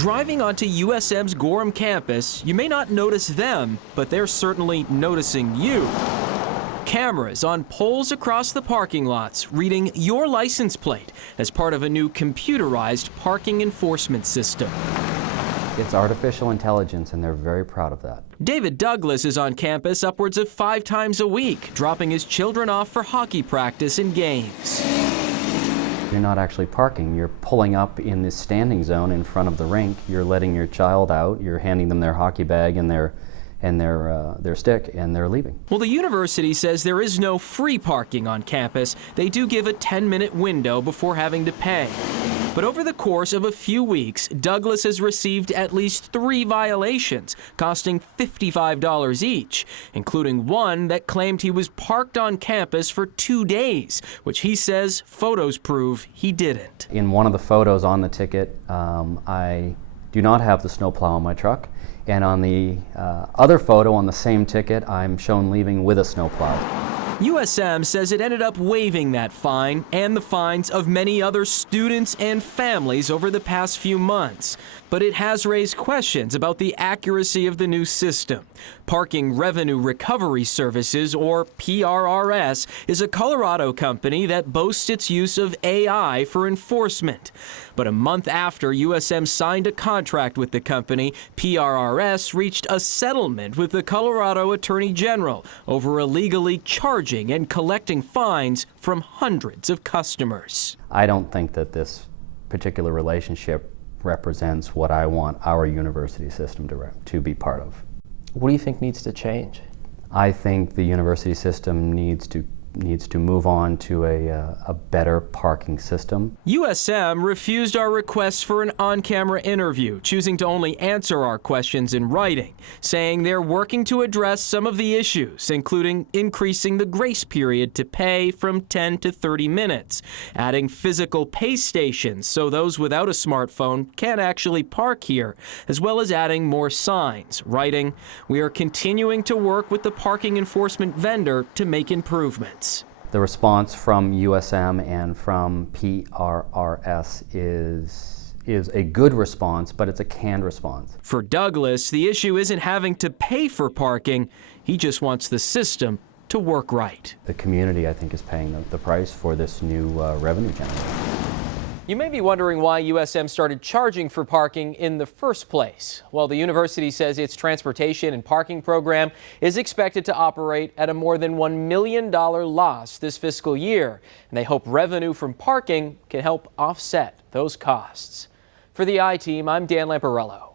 Driving onto USM's Gorham campus, you may not notice them, but they're certainly noticing you. Cameras on poles across the parking lots reading your license plate as part of a new computerized parking enforcement system. It's artificial intelligence, and they're very proud of that. David Douglas is on campus upwards of 5 times a week, dropping his children off for hockey practice and games. You're not actually parking. You're pulling up in this standing zone in front of the rink. You're letting your child out. You're handing them their hockey bag and their stick, and they're leaving. Well, the university says there is no free parking on campus. They do give a 10-minute window before having to pay. But over the course of a few weeks, Douglas has received at least 3 violations, costing $55 each, including one that claimed he was parked on campus for 2 days, which he says photos prove he didn't. In one of the photos on the ticket, I do not have the snowplow on my truck, and on the other photo on the same ticket, I'm shown leaving with a snowplow. USM says it ended up waiving that fine and the fines of many other students and families over the past few months. But it has raised questions about the accuracy of the new system. Parking Revenue Recovery Services, or PRRS, is a Colorado company that boasts its use of AI for enforcement. But a month after USM signed a contract with the company, PRRS reached a settlement with the Colorado Attorney General over illegally charging and collecting fines from hundreds of customers. I don't think that this particular relationship represents what I want our university system to be part of. What do you think needs to change? I think the university system needs to move on to a better parking system. USM refused our requests for an on-camera interview, choosing to only answer our questions in writing, saying they're working to address some of the issues, including increasing the grace period to pay from 10 to 30 minutes, adding physical pay stations so those without a smartphone can actually park here, as well as adding more signs, writing, "We are continuing to work with the parking enforcement vendor to make improvements." The response from USM and from PRRS is a good response, but it's a canned response. For Douglas, the issue isn't having to pay for parking. He just wants the system to work right. The community, I think, is paying the price for this new revenue generator. You may be wondering why USM started charging for parking in the first place. Well, the university says its transportation and parking program is expected to operate at a more than $1 million loss this fiscal year, and they hope revenue from parking can help offset those costs. For the I-Team, I'm Dan Lamparello.